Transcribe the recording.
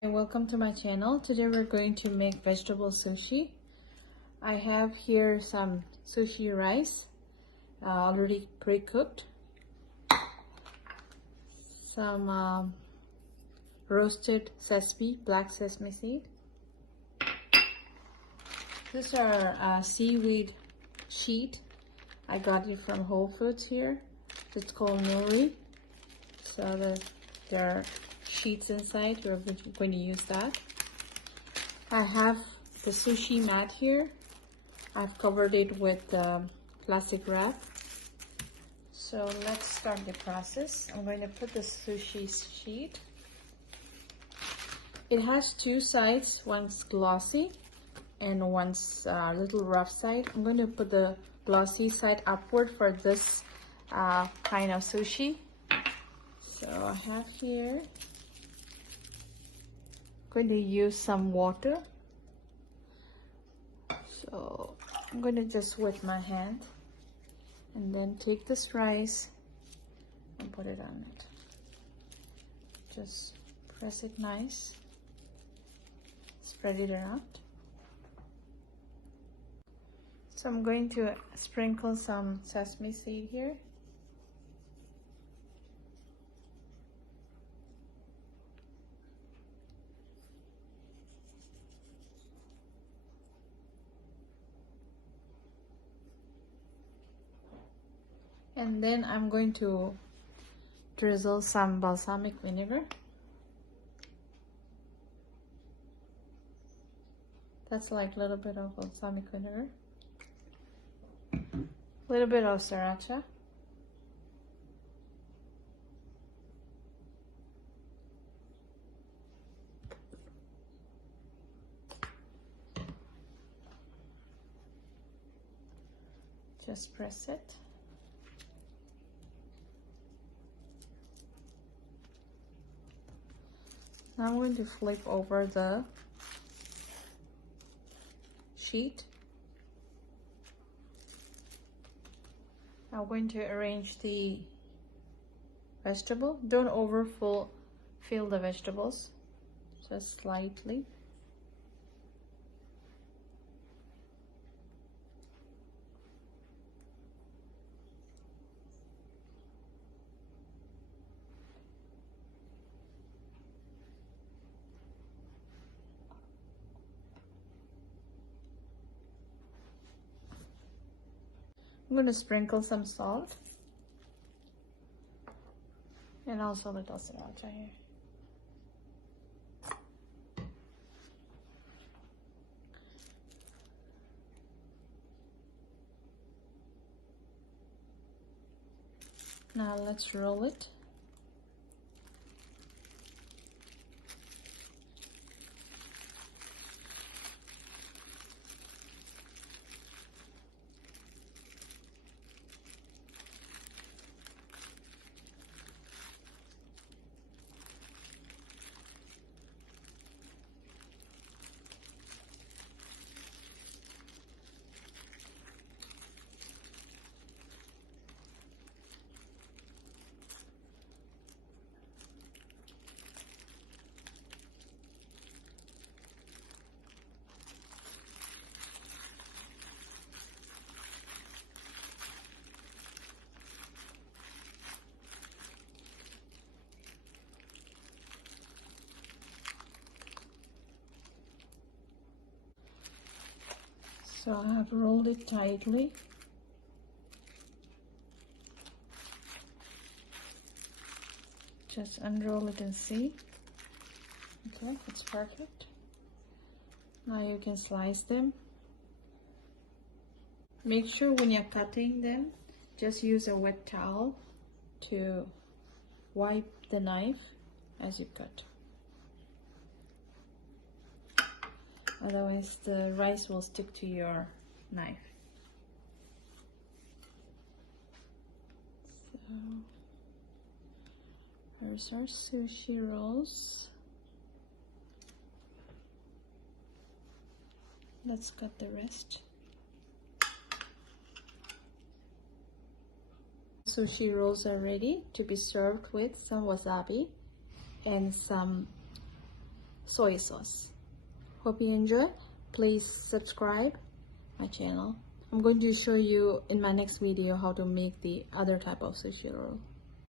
And welcome to my channel. Today we're going to make vegetable sushi. I have here some sushi rice already pre-cooked, some roasted sesame, black sesame seed. These are seaweed sheet. I got it from Whole Foods here. It's called Nori. So there are sheets inside. We're going to use that. I have the sushi mat here. I've covered it with plastic wrap. So let's start the process. I'm going to put the sushi sheet. It has two sides. One's glossy and one's little rough side. I'm going to put the glossy side upward for this kind of sushi. So I have here, going to use some water. So I'm going to just wet my hand and then take this rice and put it on it. Just press it nice, spread it around. So I'm going to sprinkle some sesame seed here. And then I'm going to drizzle some balsamic vinegar. That's like a little bit of balsamic vinegar. A little bit of siracha. Just press it. Now I'm going to flip over the sheet. I'm going to arrange the vegetable. Don't fill the vegetables, just slightly. I'm going to sprinkle some salt and also a little sriracha here. Now let's roll it. So I have rolled it tightly. Just unroll it and see. Okay, it's perfect. Now you can slice them. Make sure when you're cutting them, just use a wet towel to wipe the knife as you cut. Otherwise the rice will stick to your knife. So here's our sushi rolls. Let's cut the rest. Sushi rolls are ready to be served with some wasabi and some soy sauce. Hope you enjoy. Please subscribe my channel. I'm going to show you in my next video how to make the other type of sushi roll.